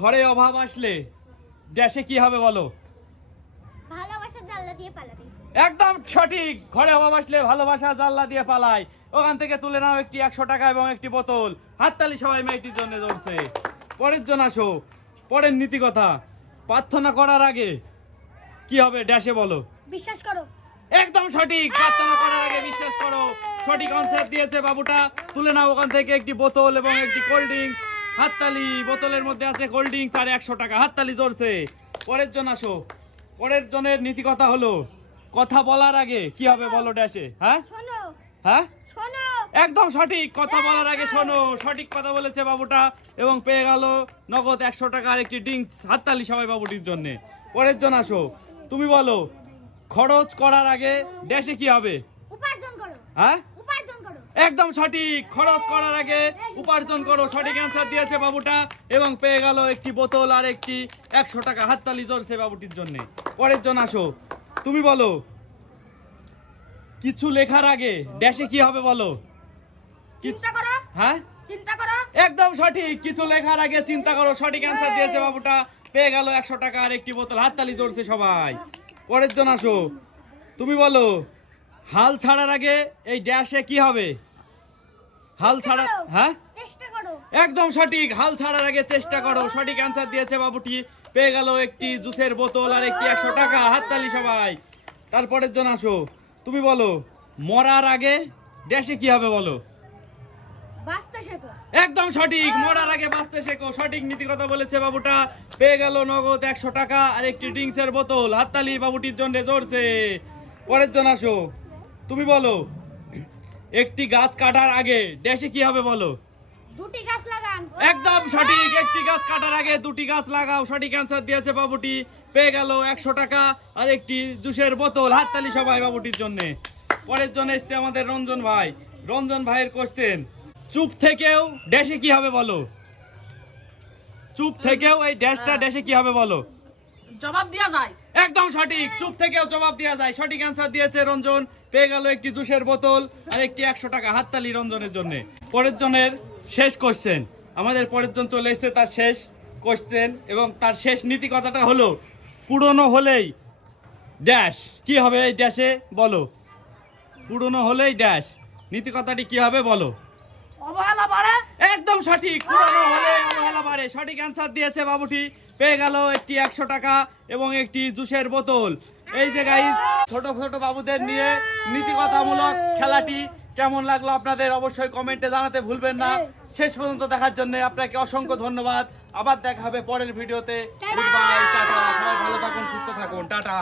ঘরে অভাব আসলে দেশে কি হবে বলো? ভালোবাসা জানলা দিয়ে পালাবে। একদম সঠিক। ঘরে অভাব আসলে ভালোবাসা জানলা দিয়ে পালায়। ওখান থেকে তুলে নাও একটি 100 টাকা এবং একটি বোতল। হাততালি সবাই মেয়েটির জন্য ধরছে। পরের জন আসো। পরের নীতি কথা, প্রার্থনা করার আগে কি হবে ড্যাশে বলো? বিশ্বাস করো। একদম সঠিক। প্রার্থনা করার আগে বিশ্বাস করো। সঠিক আনসার দিয়েছে বাবুটা। তুলে নাও ওখান থেকে একটি বোতল এবং একটি কোল্ড ড্রিঙ্কস। হাততালি। বোতলের মধ্যে আছে কোল্ড ড্রিঙ্কস আর 100 টাকা। হাততালি জোরছে। পরের জন আসো। পরের জনের নীতি কথা হলো, কথা বলার আগে কি হবে বলো ড্যাশে? হ্যাঁ শোনো। হ্যাঁ শোনো। একদম সঠিক। কথা বলার আগে শোনো। সঠিক কথা বলেছে বাবুটা এবং পেয়ে গেল নগদ 100 টাকা আর একটি ড্রিঙ্কস। হাততালি সবাই বাবুটির জন্য। পরের জন আসো। তুমি বলো, খরচ করার আগে ড্যাশে কি হবে? উপার্জন করো। হ্যাঁ উপার্জন করো। একদম সঠিক। খরচ করার আগে উপার্জন করো। সঠিক অ্যান্সার দিয়েছে বাবুটা এবং পেয়ে গেল একটি বোতল আর একটি 100 টাকা। হাততালি জোরছে বাবুটির জন্য। পরের জন আসো। তুমি বলো, কিছু লেখার আগে ড্যাশে কি হবে বলো? চিন্তা করো। হ্যাঁ চিন্তা করো। একদম সঠিক। কিছু লেখার আগে চিন্তা করো। সঠিক অ্যান্সার দিয়েছে বাবুটা। পেয়ে গেল 100 টাকা আর একটি বোতল। হাততালি জোরছে সবাই। পরের জন আসো। তুমি বলো, হাল ছাড়ার আগে এই ড্যাশে কি হবে? হাল ছাড়া, হ্যাঁ চেষ্টা করো। একদম সঠিক। হাল ছাড়ার আগে চেষ্টা করো। সঠিক অ্যান্সার দিয়েছে বাবুটি। পেয়ে গেল একটি জুসের বোতল আর একটি 100 টাকা। হাততালি সবাই। তারপরের জন আসো। তুমি বলো, মরার আগে ড্যাশে কি হবে বলো? বাঁচতে শেখো। একদম সঠিক। মরার আগে বাঁচতে শেখো। সঠিক নীতি কথা বলেছে বাবুটা। পেয়ে গেল নগদ 100 টাকা আর একটি ড্রিঙ্কসের বোতল। হাততালি বাবুটির জন্য জোরছে। পরের জন আসো। তুমি বলো, একটি গাছ কাটার আগে ড্যাশে কি হবে বলো? দুটি গাছ লাগান। একদম সঠিক। একটি গাছ কাটার আগে দুটি গাছ লাগাও। সঠিক অ্যান্সার দিয়েছে বাবুটি। পেয়ে গেল 100 টাকা আর একটি জুসের বোতল। হাততালি সবাই বাবুটির জন্য। পরের জন এসছে আমাদের রঞ্জন ভাই। রঞ্জন ভাইয়ের কোশ্চেন, চুপ থেকেও ড্যাশে কি হবে বলো? চুপ থেকেও এই ড্যাশটা ড্যাশে কি হবে বলো? জবাব দেওয়া যায়। একদম সঠিক। চুপ থেকেও জবাব দেওয়া যায়। সঠিক অ্যান্সার দিয়েছে রঞ্জন। পেয়ে গেল একটি জুসের বোতল আর একটি 100 টাকা। হাততালি রঞ্জনের জন্য। পরের জনের শেষ কোশ্চেন। আমাদের পরের জন চলে এসেছে তার শেষ কোশ্চেন এবং তার শেষ নীতি কথাটা হলো, পুরনো হলেই ড্যাশ কি হবে এই ড্যাশে বলো? পুরনো হলেই ড্যাশ নীতি কথাটি কি হবে বলো? অবহেলা বাড়ে। একদম সঠিক। পুরনো হলে অবহেলা বাড়ে। সঠিক অ্যান্সার দিয়েছে বাবুটি। পেয়ে গেল একটি 100 টাকা এবং একটি জুসের বোতল। এই যে গাইস, ছোট ছোট বাবুদের নিয়ে নীতিকথামূলক খেলাটি কেমন লাগলো আপনাদের অবশ্যই কমেন্টে জানাতে ভুলবেন না। শেষ পর্যন্ত দেখার জন্য আপনাকে অসংখ্য ধন্যবাদ। আবার দেখা হবে পরের ভিডিওতে। Good bye, tata. সবাই ভালো থাকুন, সুস্থ থাকুন। টাটা।